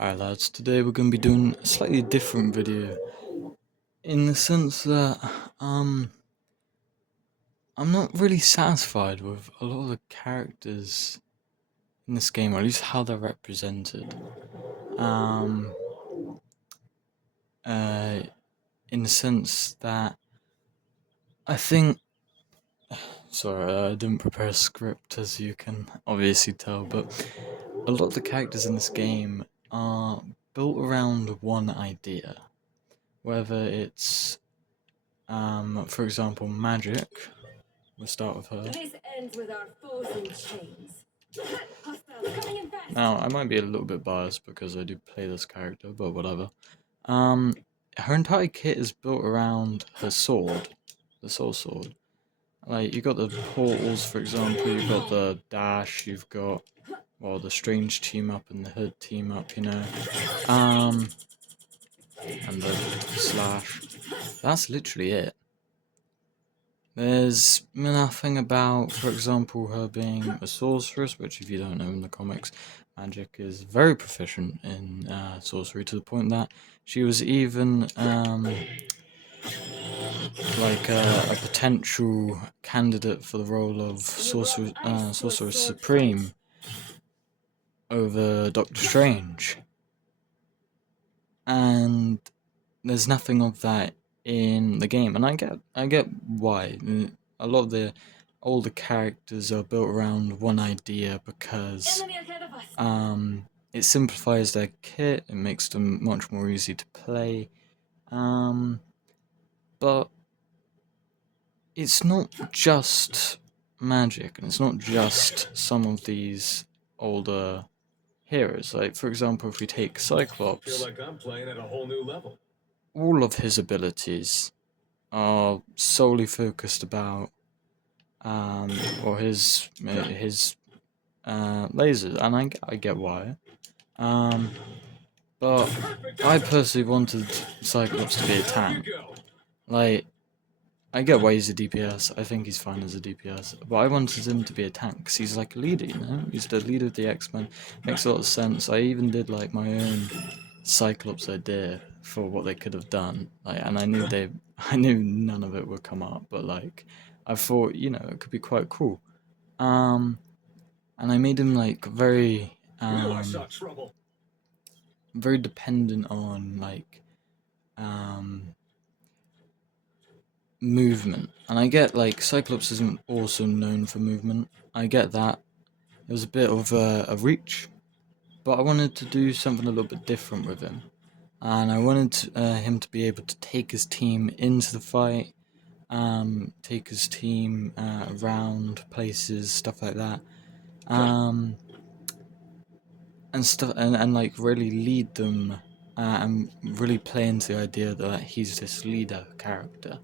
Alright lads, today we're going to be doing a slightly different video in the sense that I'm not really satisfied with a lot of the characters in this game, or at least how they're represented. Um uh in the sense that I think sorry, I didn't prepare a script, as you can obviously tell, but a lot of the characters in this game are built around one idea. Whether it's for example, Magic. We'll start with her. This ends with our foes in chains. Hostiles coming in fast. Now, I might be a little bit biased because I do play this character, but whatever. Um, Her entire kit is built around her sword, the soul sword. Like, you got the portals, for example, you've got the dash, you've got, well, the strange team up and the hood team up, you know. And the slash. That's literally it. There's nothing about, for example, her being a sorceress, which if you don't know in the comics, Magic is very proficient in sorcery, to the point that she was even like a potential candidate for the role of Sorcerer Supreme over Doctor Strange. And there's nothing of that in the game, and I get why. A lot of the older characters are built around one idea because it simplifies their kit, it makes them much more easy to play, but it's not just Magic, and it's not just some of these older heroes. Like, for example, if we take Cyclops, feel like I'm playing at a whole new level. all of his abilities are solely focused about or his lasers, and I get why. But I personally wanted Cyclops to be a tank. Like, I get why he's a DPS, I think he's fine as a DPS, but I wanted him to be a tank, because he's like a leader, you know? He's the leader of the X-Men, makes a lot of sense. I even did like my own Cyclops idea for what they could have done, like, and I knew none of it would come up, but like, I thought, you know, it could be quite cool. And I made him like very very dependent on like movement, and I get like Cyclops isn't also known for movement. I get that. It was a bit of a reach, but I wanted to do something a little bit different with him, and I wanted him to be able to take his team into the fight, take his team around places, stuff like that, and stuff, and like really lead them, and really play into the idea that he's this leader character.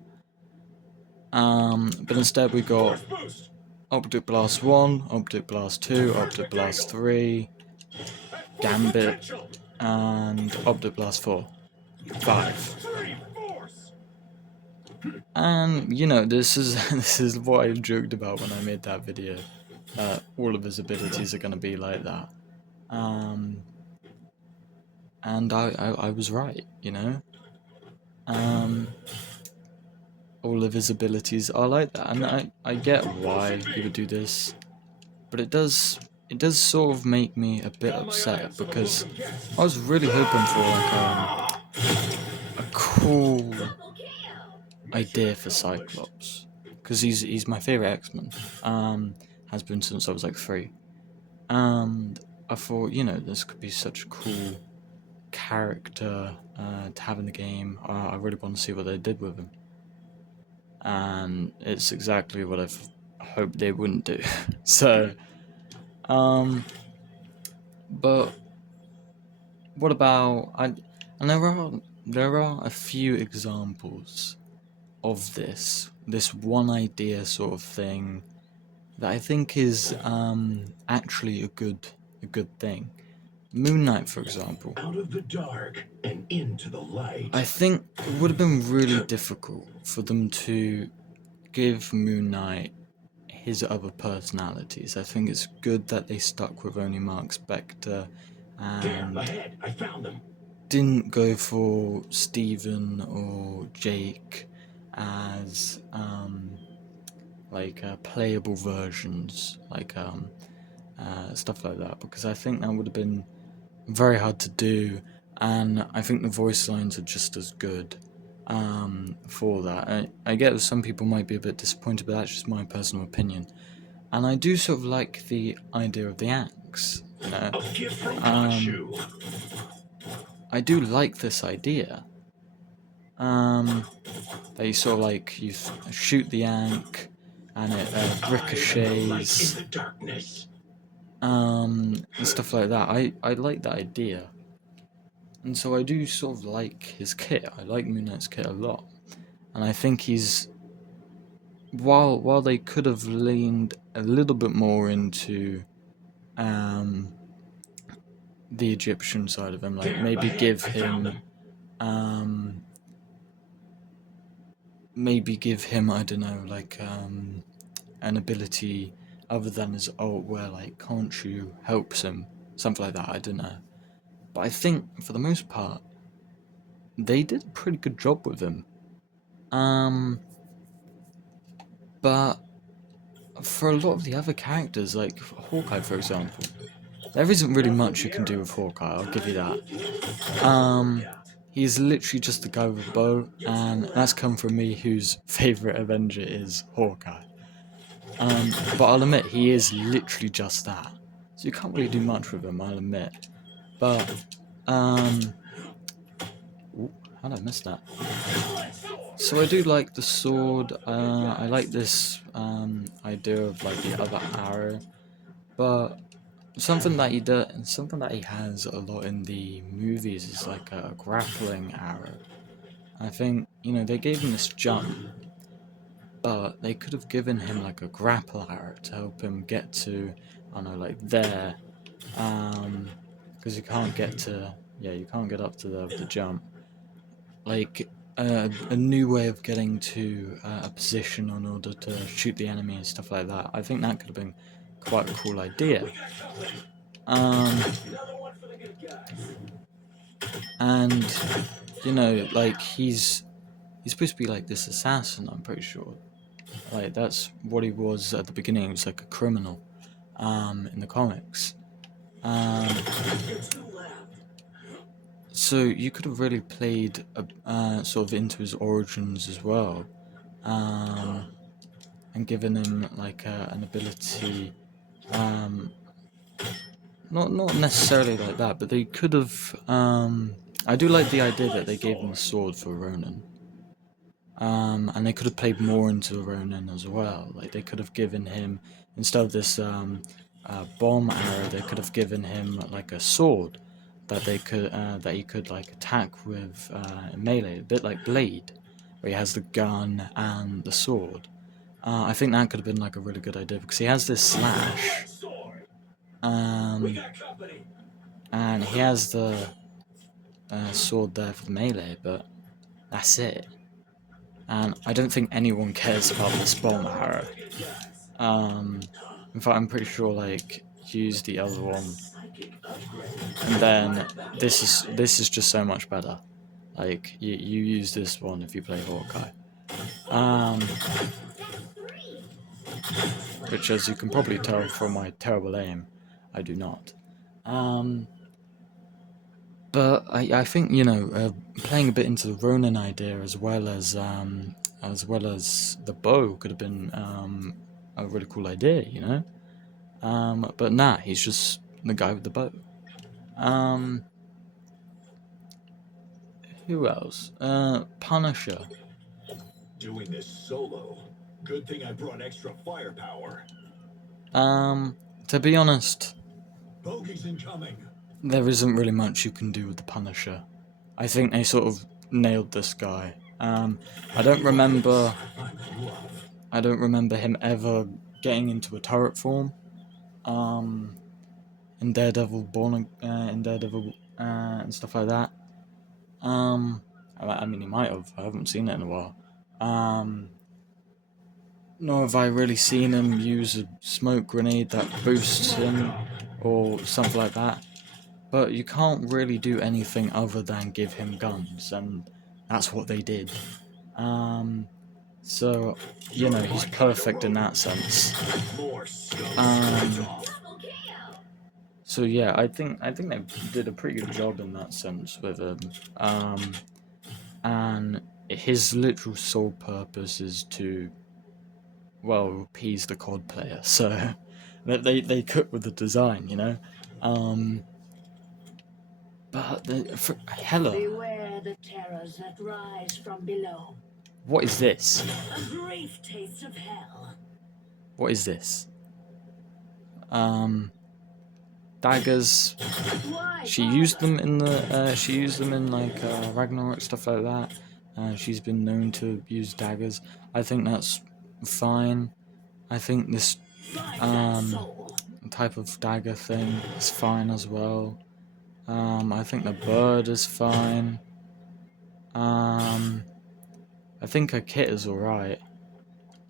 But instead we got Optic Blast 1, Optic Blast 2, Optic Blast 3, Gambit, and Optic Blast 4. 5. And you know, this is this is what I joked about when I made that video. All of his abilities are gonna be like that. And I was right, you know. All of his abilities are like that, and I get why he would do this, but it does sort of make me a bit upset, because I was really hoping for like a cool idea for Cyclops, because he's my favorite X-Men, has been since I was like 3, and I thought, you know, this could be such a cool character to have in the game. I really want to see what they did with him, and it's exactly what I've hoped they wouldn't do. So, but what about and there are a few examples of this one idea sort of thing that I think is actually a good thing. Moon Knight, for example. Out of the dark and into the light. I think it would have been really difficult for them to give Moon Knight his other personalities. I think it's good that they stuck with only Mark Spector There, and ahead. I found them. didn't go for Stephen or Jake as like playable versions, like stuff like that, because I think that would have been very hard to do, and I think the voice lines are just as good for that. I get that some people might be a bit disappointed, but that's just my personal opinion. And I do sort of like the idea of the axe. A gift from Um, Khonshu. I do like this idea. That you sort of like you shoot the ankh and it ricochets, In the darkness. and stuff like that. I like that idea, and so I do sort of like his kit. I like Moon Knight's kit a lot, and I think he's while they could have leaned a little bit more into the Egyptian side of him, like maybe give him I don't know, like an ability other than his ult where like Khonshu helps him, something like that, I don't know. But I think for the most part they did a pretty good job with him. But for a lot of the other characters, like Hawkeye for example, there isn't really much you can do with Hawkeye, I'll give you that. He's literally just a guy with a bow, and that's come from me whose favourite Avenger is Hawkeye. But I'll admit, he is literally just that. So you can't really do much with him, I'll admit. But, ooh, how did I miss that? So I do like the sword, I like this idea of like the other arrow, but something that he has a lot in the movies is like a grappling arrow. I think, they gave him this jump, but they could have given him like a grapple arrow to help him get to, I don't know, like there, because you can't get up to the jump. Like a new way of getting to a position in order to shoot the enemy and stuff like that. I think that could have been quite a cool idea. And like he's supposed to be like this assassin, I'm pretty sure. Like that's what he was at the beginning. He was like a criminal in the comics. So you could have really played sort of into his origins as well, and given him like an ability. Not necessarily like that, but they could have. I do like the idea that they gave him a sword for Ronin. And they could have played more into Ronin as well. Like they could have given him, instead of this bomb arrow, they could have given him like a sword that he could like attack with melee, a bit like Blade, where he has the gun and the sword. I think that could have been like a really good idea because he has this slash, and he has the sword there for the melee, but that's it. And I don't think anyone cares about this bomb arrow. In fact, I'm pretty sure like use the other one, and then this is just so much better. Like you use this one if you play Hawkeye, which, as you can probably tell from my terrible aim, I do not. But I think playing a bit into the Ronin idea as well as the bow could have been a really cool idea, But nah, he's just the guy with the bow. Who else? Punisher. Doing this solo. Good thing I brought extra firepower. To be honest, Bogies incoming. there isn't really much you can do with the Punisher. I think they sort of nailed this guy. I don't remember him ever getting into a turret form. In Daredevil, in Daredevil, and stuff like that. I mean, he might have. I haven't seen it in a while. Nor have I really seen him use a smoke grenade that boosts him or something like that. but you can't really do anything other than give him guns, and that's what they did. So, you know, he's perfect in that sense. More scum. Um, Double kill. So yeah, I think they did a pretty good job in that sense with him. And his literal sole purpose is to, well, appease the COD player. So they cook with the design, you know. But Hella, Beware the terrors that rise from below. what is this? A brief taste of hell. What is this? Daggers. Why She bother? used them in the she used them in like Ragnarok, stuff like that. She's been known to use daggers. I think that's fine. I think this Find that um soul. type of dagger thing is fine as well. I think the bird is fine. I think her kit is alright.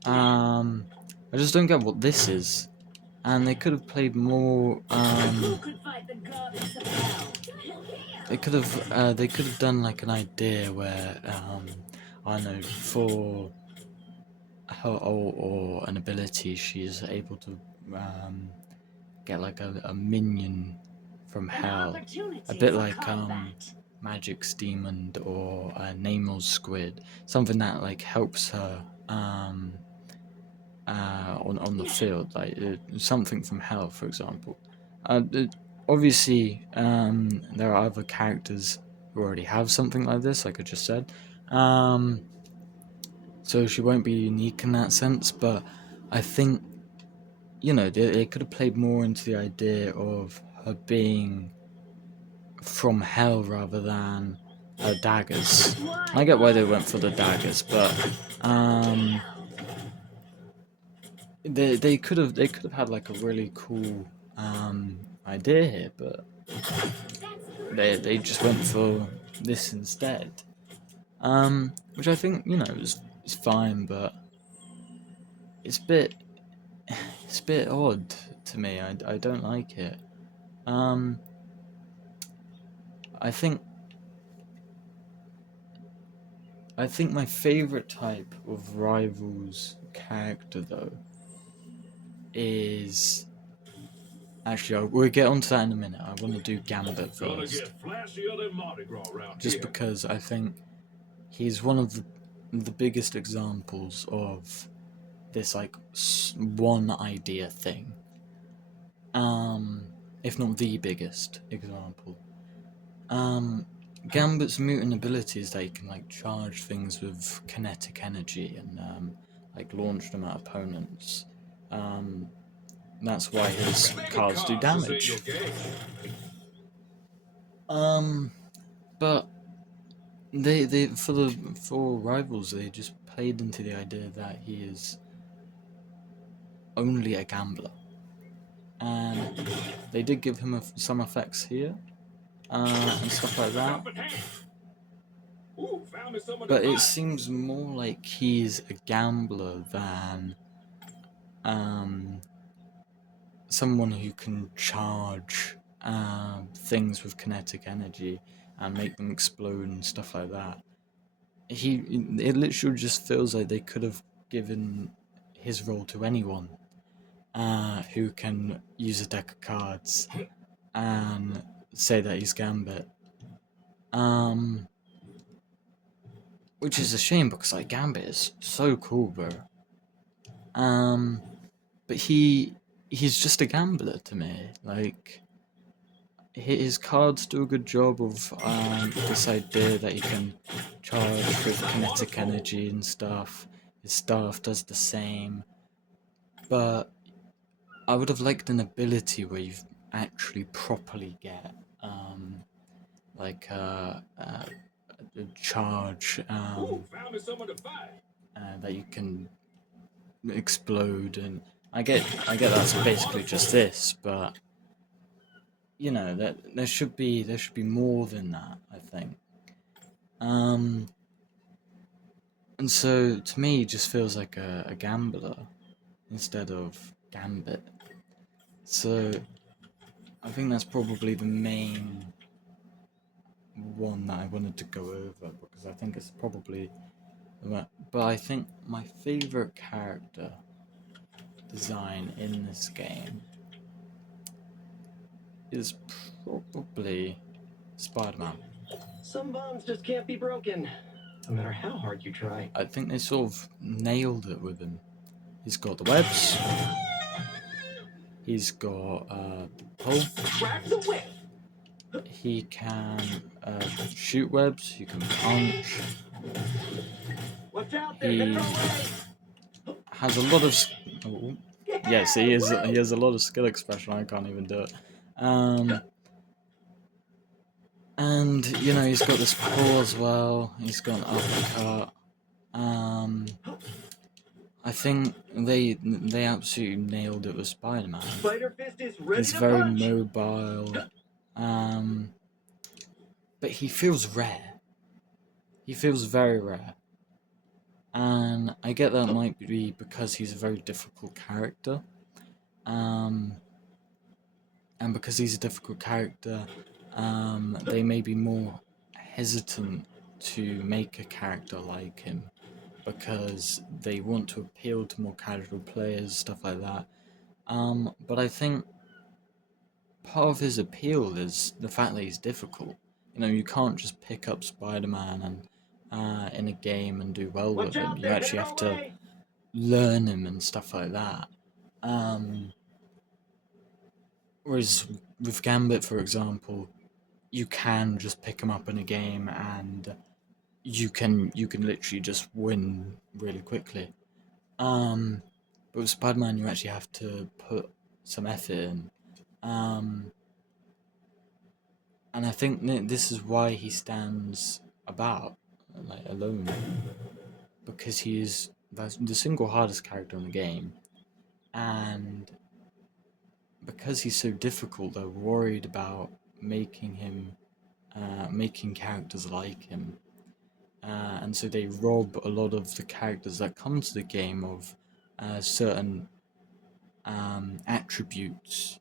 I just don't get what this is. And they could have played more Who could fight the goddess of hell? they could have done like an idea where I don't know, for her or an ability she's able to get like a minion from An hell, a opportunity bit for like combat. Magic's Demon or Nemo's Squid, something that like helps her on the field, like something from hell, for example. Obviously, there are other characters who already have something like this, like I just said. So she won't be unique in that sense, but I think, you know, they could have played more into the idea of her being from hell rather than her daggers. I get why they went for the daggers, but they could have had like a really cool idea here, but they just went for this instead. Which I think, you know, is fine, but it's a bit odd to me. I don't like it. I think my favorite type of Rivals character though is actually we'll get onto that in a minute. I want to do Gambit Gonna first, get flashier than Mardi Gras around just here. because I think he's one of the biggest examples of this like one idea thing. If not the biggest example. Gambit's mutant ability is that he can like charge things with kinetic energy and like launch them at opponents. That's why his cards do damage. But they for Rivals they just played into the idea that he is only a gambler, and they did give him some effects here and stuff like that. But it seems more like he's a gambler than someone who can charge things with kinetic energy and make them explode and stuff like that. It literally just feels like they could have given his role to anyone who can use a deck of cards and say that he's Gambit. Which is a shame because like Gambit is so cool, bro. But he's just a gambler to me. Like his cards do a good job of this idea that he can charge with kinetic energy and stuff. His staff does the same, but I would have liked an ability where you actually properly get like a charge that you can explode, and I get that's basically just this, but you know that there should be more than that, I think. And so to me it just feels like a gambler instead of Gambit. So I think that's probably the main one that I wanted to go over because I think it's probably but I think my favorite character design in this game is probably Spider-Man. Some bombs just can't be broken, no matter how hard you try. I think they sort of nailed it with him. He's got the webs. He's got pull. Crack the whip! He can shoot webs. He can punch. Watch out, they're He headed our way! has a lot of. Oh, yes, he is. He has a lot of skill expression. I can't even do it. And you know he's got this pull as well. He's got an uppercut. I think they absolutely nailed it with Spider-Man. Spider Fist is ready He's to very punch! mobile. But he feels rare. He feels very rare. And I get that might be because he's a very difficult character. And because he's a difficult character, they may be more hesitant to make a character like him because they want to appeal to more casual players, stuff like that. But I think part of his appeal is the fact that he's difficult. You know, you can't just pick up Spider-Man and in a game and do well with Watch him. out, You they're actually headed have our to way! learn him and stuff like that. Whereas with Gambit, for example, you can just pick him up in a game and you can literally just win really quickly. But with Spider-Man, you actually have to put some effort in. And I think this is why he stands about like alone, because he is the single hardest character in the game, and because he's so difficult, they're worried about making him, making characters like him, and so they rob a lot of the characters that come to the game of certain attributes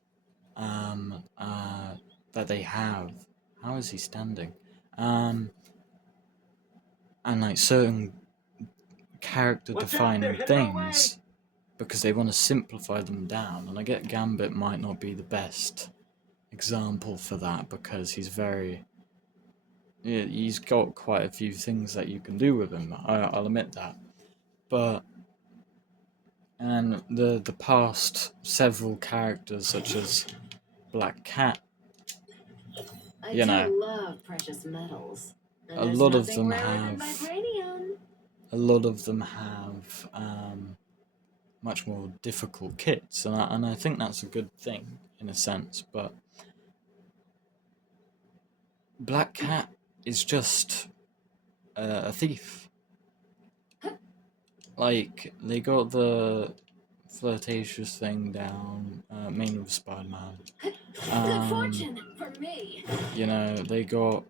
that they have. How is he standing? And like certain character defining things because they want to simplify them down. And I get Gambit might not be the best example for that because he's he's got quite a few things that you can do with him. I'll admit that. But and the past several characters such as Black Cat, I you know, love precious metals. And a there's lot of nothing them rarer than have vibranium. a lot of them have much more difficult kits, and I think that's a good thing in a sense. But Black Cat is just a thief. Like they got the flirtatious thing down, mainly with Spider-Man. Good fortune for me. You know, they got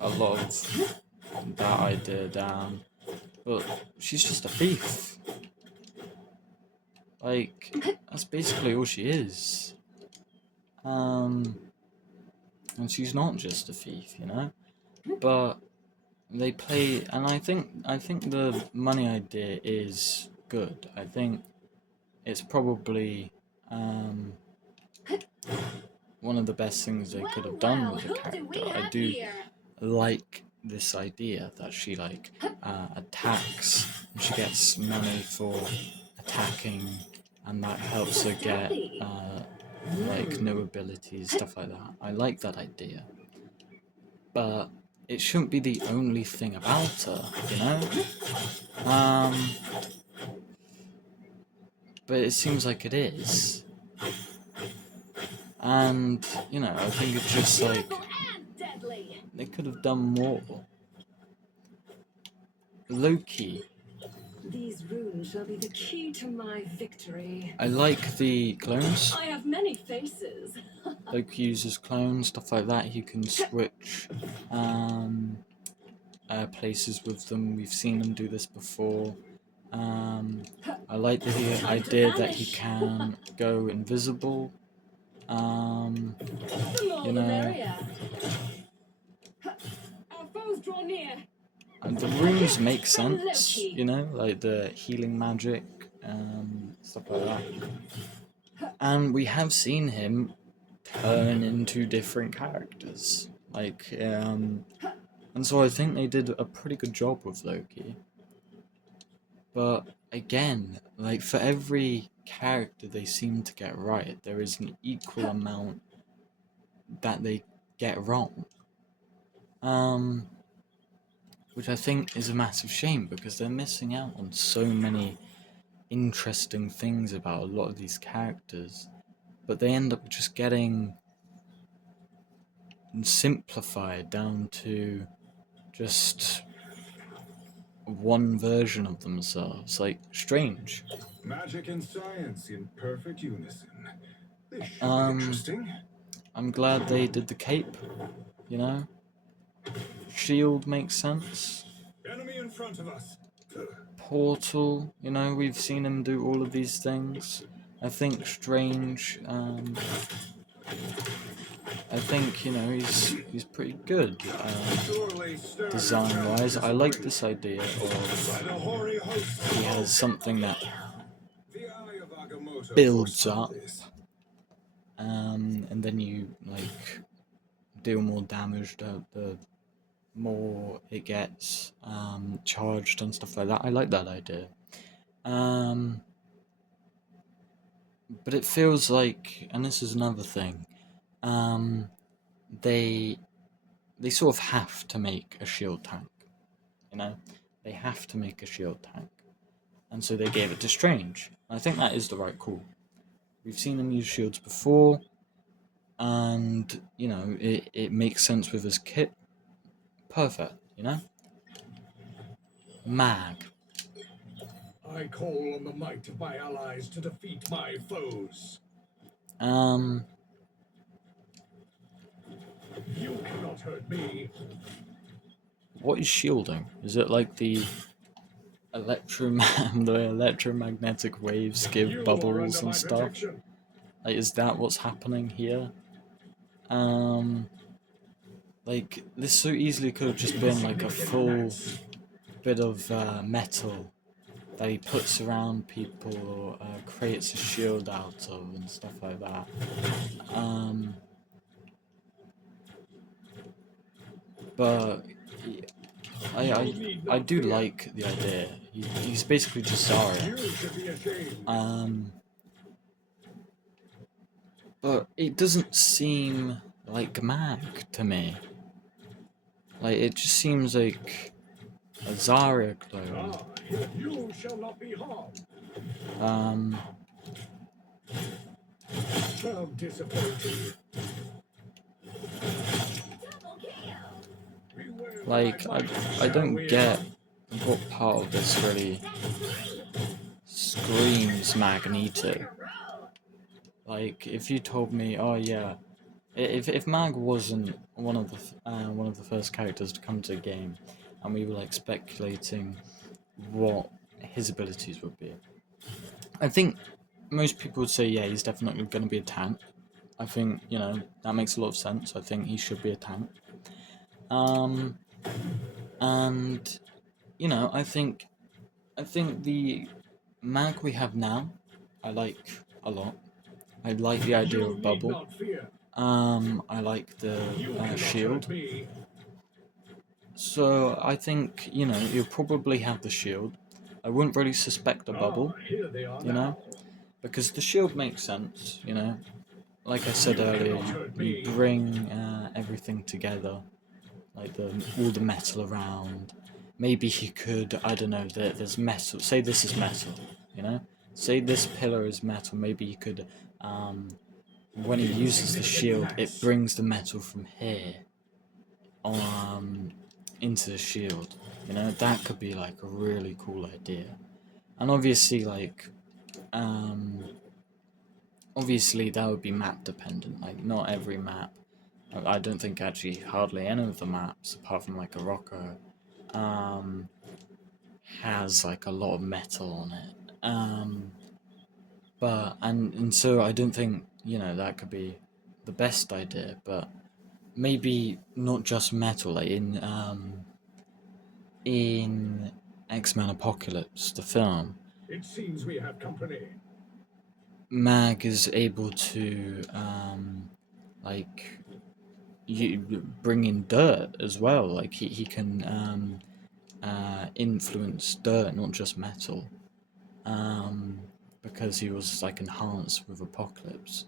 a lot of that idea down, but she's just a thief. Like, that's basically all she is. And she's not just a thief, you know? But they play, and I think the money idea is good. I think it's probably one of the best things they could have done with the character. I do like this idea that she like attacks and she gets money for attacking, and that helps her get like new abilities, stuff like that. I like that idea, but it shouldn't be the only thing about her, you know. But it seems like it is, and you know, I think it's just like they could have done more. Loki. These runes shall be the key to my victory. I like the clones. I have many faces. Loki uses clones, stuff like that. He can switch places with them. We've seen him do this before. I like the idea that he can go invisible The more You the know, merrier. Our foes draw near. and the runes make sense, you know, like the healing magic, stuff like that. And we have seen him turn into different characters, like, and so I think they did a pretty good job with Loki. But again, like for every character they seem to get right, there is an equal amount that they get wrong. Which I think is a massive shame because they're missing out on so many interesting things about a lot of these characters, but they end up just getting simplified down to just one version of themselves, like Strange. Magic and science in perfect unison. This should be interesting. I'm glad they did the cape, you know? Shield makes sense. Enemy in front of us. Portal, you know, we've seen him do all of these things. I think Strange, I think, you know, he's pretty good design-wise. I like this idea of he has something that builds up, and then you, like, deal more damage the more it gets charged and stuff like that. I like that idea. But it feels like, and this is another thing, they sort of have to make a shield tank, you know? They have to make a shield tank. And so they gave it to Strange. I think that is the right call. We've seen him use shields before, and, you know, it makes sense with his kit. Perfect, you know? Mag. I call on the might of my allies to defeat my foes. You cannot hurt me. What is shielding? Is it like the the electromagnetic waves give bubbles and stuff? Like, is that what's happening here? Like, this so easily could have just been like a full bit of metal that he puts around people or creates a shield out of and stuff like that. But I do like the idea. He's basically just Zarya. But it doesn't seem like Mag to me. Like, it just seems like a Zarya clone. You shall not be harmed. I'm disappointed. Like, I don't get what part of this really screams Magneto. Like, if you told me, oh yeah, if Mag wasn't one of the first characters to come to the game, and we were like speculating what his abilities would be, I think most people would say, yeah, he's definitely going to be a tank. I think, you know, that makes a lot of sense. I think he should be a tank. And, you know, I think the Mag we have now, I like a lot. I like the idea of Bubble. I like the shield. So I think, you know, you'll probably have the shield. I wouldn't really suspect a Bubble, you know, because the shield makes sense, you know. Like I said earlier, you bring everything together, like all the metal around. Maybe he could, I don't know, there's metal. Say this is metal, you know. Say this pillar is metal. Maybe you could, when he uses the shield, it brings the metal from here, into the shield. You know, that could be like a really cool idea. And obviously, like, obviously that would be map dependent. Like, not every map. I don't think actually hardly any of the maps, apart from like a rocker, has like a lot of metal on it. And so I don't think, you know, that could be the best idea, but maybe not just metal, like in X-Men Apocalypse, the film, It seems we have company. Mag is able to like you bring in dirt as well. Like he can influence dirt, not just metal. Because he was like enhanced with Apocalypse.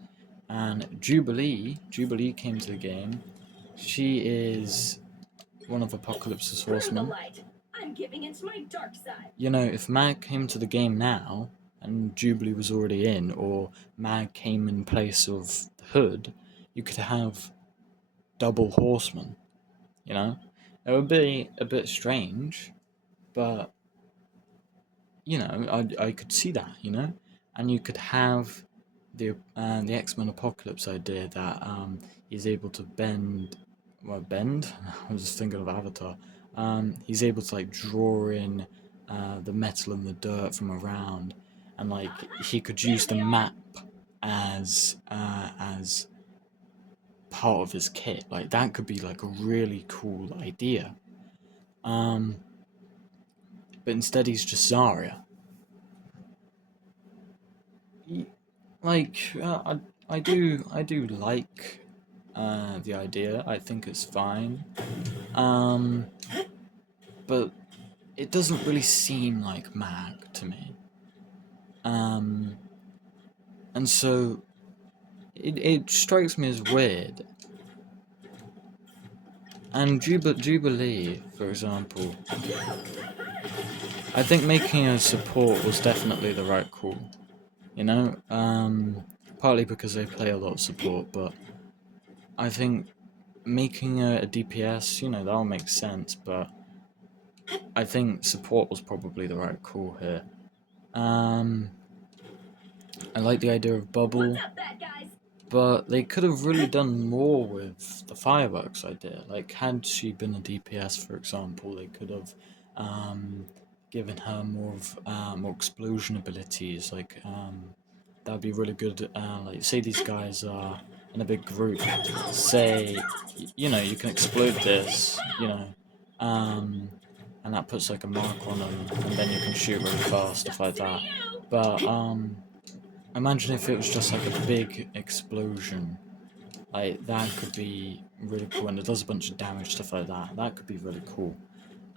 And Jubilee came to the game. She is one of Apocalypse's Through the horsemen. light. I'm giving into my dark side. You know, if Mag came to the game now and Jubilee was already in, or Mag came in place of the Hood, you could have double horsemen. You know, it would be a bit strange, but you know, I could see that. You know, and you could have the X-Men Apocalypse idea that he's able to bend. Well, bend. I was just thinking of Avatar. He's able to like draw in the metal and the dirt from around, and like he could use the map as part of his kit. Like that could be like a really cool idea. Um, but instead he's just Zarya. Like I do like the idea. I think it's fine. Um, but it doesn't really seem like Mag to me. Um, and so it strikes me as weird. And Jubilee, for example, I think making her support was definitely the right call. You know, partly because they play a lot of support, but I think making her a DPS, you know, that'll make sense, but I think support was probably the right call here. I like the idea of Bubble, What's up, bad guys? but they could have really done more with the fireworks idea. Like, had she been a DPS, for example, they could have given her more explosion abilities. Like, that'd be really good. Like, say these guys are in a big group. Say, you know, you can explode this. You know, and that puts like a mark on them, and then you can shoot really fast, stuff like that. But imagine if it was just like a big explosion. Like that could be really cool, and it does a bunch of damage, stuff like that. That could be really cool.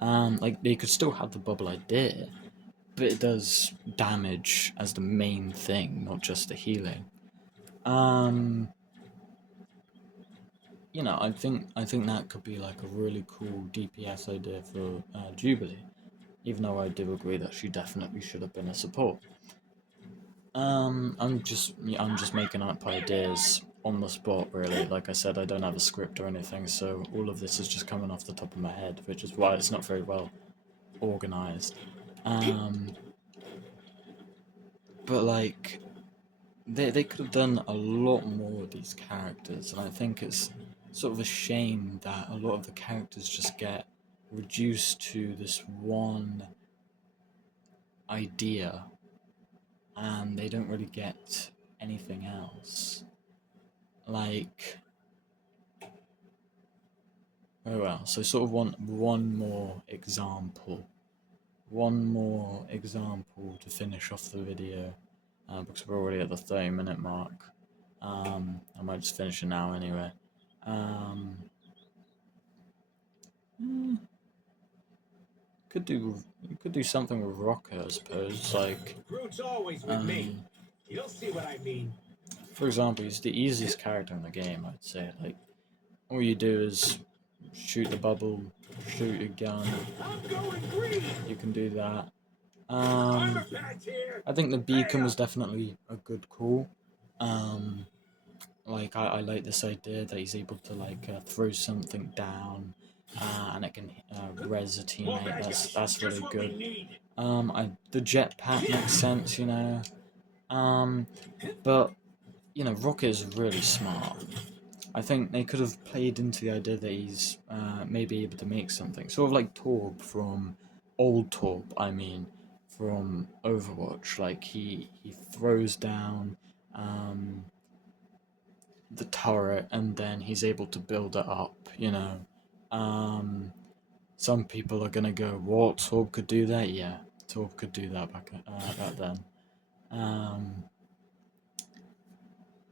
Like they could still have the bubble idea, but it does damage as the main thing, not just the healing. Um, you know, I think that could be like a really cool DPS idea for Jubilee, even though I do agree that she definitely should have been a support. I'm just making up ideas on the spot, really. Like I said, I don't have a script or anything, so all of this is just coming off the top of my head, which is why it's not very well organized. Um, but like, they could have done a lot more with these characters, and I think it's sort of a shame that a lot of the characters just get reduced to this one idea, and they don't really get anything else. Like, oh well, so sort of one more example. One more example to finish off the video, because we're already at the 30-minute mark. I might just finish it now anyway. Um, hmm, could do something with Rocker, I suppose. Like, Groot's always with me. um, You'll see what I mean. for example, he's the easiest character in the game, I'd say. Like, all you do is shoot the bubble, shoot your gun. I'm going green. You can do that. I'm a patch here. I think the beacon was definitely a good call. Um, like I like this idea that he's able to like throw something down, and it can res a More teammate. bad That's guys. that's Just really what we good. need. The jetpack makes sense, you know. Um, but you know, Rocket is really smart. I think they could have played into the idea that he's maybe able to make something, sort of like Torb from old Torb. I mean, from Overwatch. Like he throws down the turret, and then he's able to build it up, you know. Some people are gonna go, what, Torb could do that? Yeah, Torb could do that back then.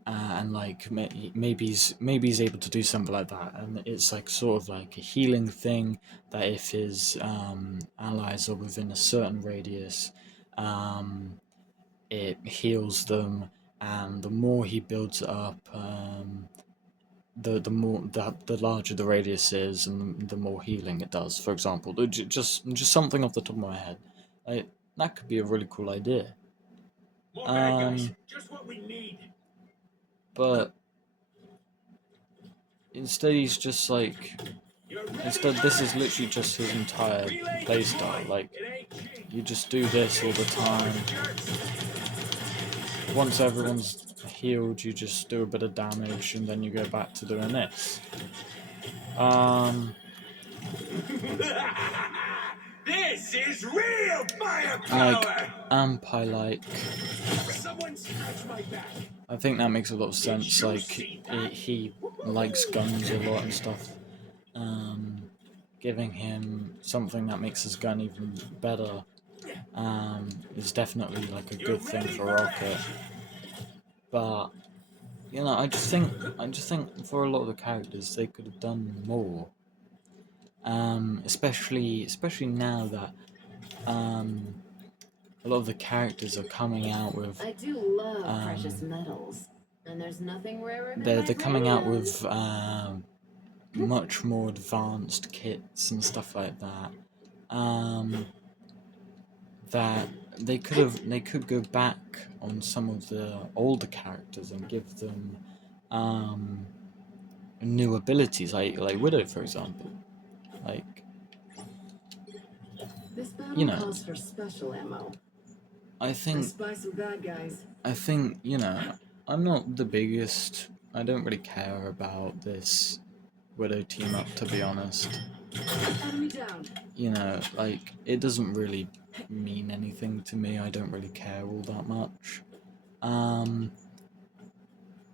And like maybe he's able to do something like that, and it's like sort of like a healing thing that if his allies are within a certain radius, it heals them, and the more he builds it up, the larger the radius is, and the more healing it does. For example, just something off the top of my head, like, that could be a really cool idea. More bad guys. Just what we need. But instead, he's just like, instead this is literally just his entire playstyle. Like, you just do this all the time. Once everyone's healed, you just do a bit of damage, and then you go back to doing this. This is real firepower. Like, Amp-I-like. Someone scratch my back. I think that makes a lot of sense. Like, he likes guns a lot and stuff. Giving him something that makes his gun even better is definitely like a good thing for Rocket. But you know, I just think for a lot of the characters they could have done more. Especially now that a lot of the characters are coming out with. I do love precious metals, and there's nothing rarer than They're coming out vibranium. with much more advanced kits and stuff like that. That they could go back on some of the older characters and give them new abilities, like Widow, for example. Like, This battle you know, calls for special ammo. I I think spy some bad guys. you know, I'm not the biggest. I don't really care about this Widow team up, to be honest. Enemy down. You know, like, it doesn't really mean anything to me. I don't really care all that much.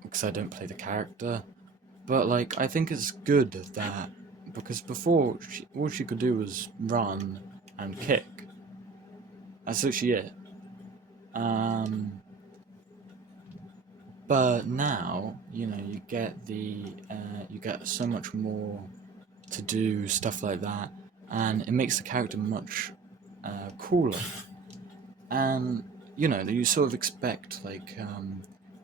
Because I don't play the character. But like, I think it's good that, because before all she could do was run and kick. That's literally it. But now, you know, you get you get so much more to do, stuff like that, and it makes the character much cooler. And you know, you sort of expect like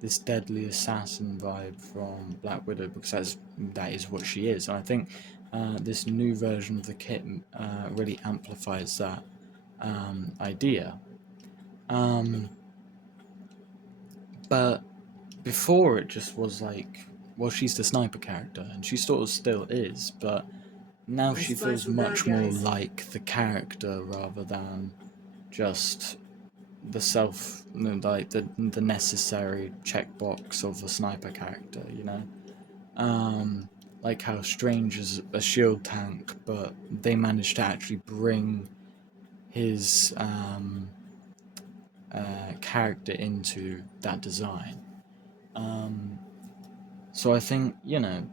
this deadly assassin vibe from Black Widow, because that is what she is. And I think this new version of the kit really amplifies that idea. But before, it just was like, well, she's the sniper character, and she sort of still is, but now she spy feels some bad much more guys. like the character rather than just the the necessary checkbox of a sniper character, you know? Like how Strange is a shield tank, but they managed to actually bring his character into that design. So I think, you know,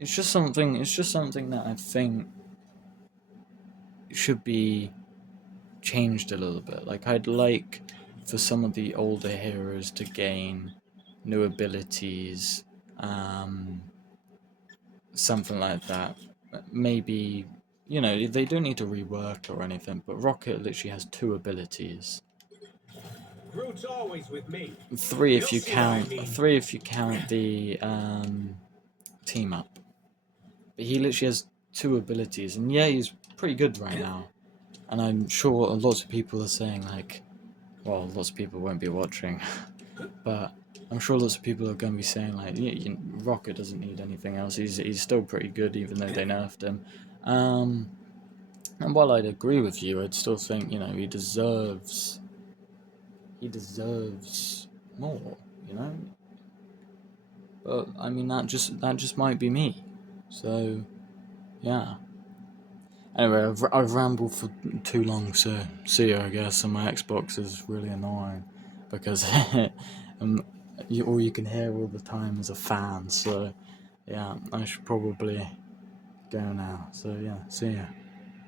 it's just something that I think should be changed a little bit. Like, I'd like for some of the older heroes to gain new abilities, something like that. Maybe, you know, they don't need to rework or anything, but Rocket literally has 2 abilities. Groot's always with me. 3 if you You'll see what I count mean. 3 if you count the team up. But he literally has 2 abilities, and yeah, he's pretty good right now. And I'm sure lots of people are saying, like, well, lots of people won't be watching, but I'm sure lots of people are going to be saying, like, Rocket doesn't need anything else. He's still pretty good, even though they nerfed him. And while I'd agree with you, I'd still think, you know, he deserves more, you know. But I mean, that just might be me. So yeah. Anyway, I've rambled for too long, so see you, I guess. And my Xbox is really annoying because all you can hear all the time is a fan. So yeah, I should probably go now. So yeah, see ya.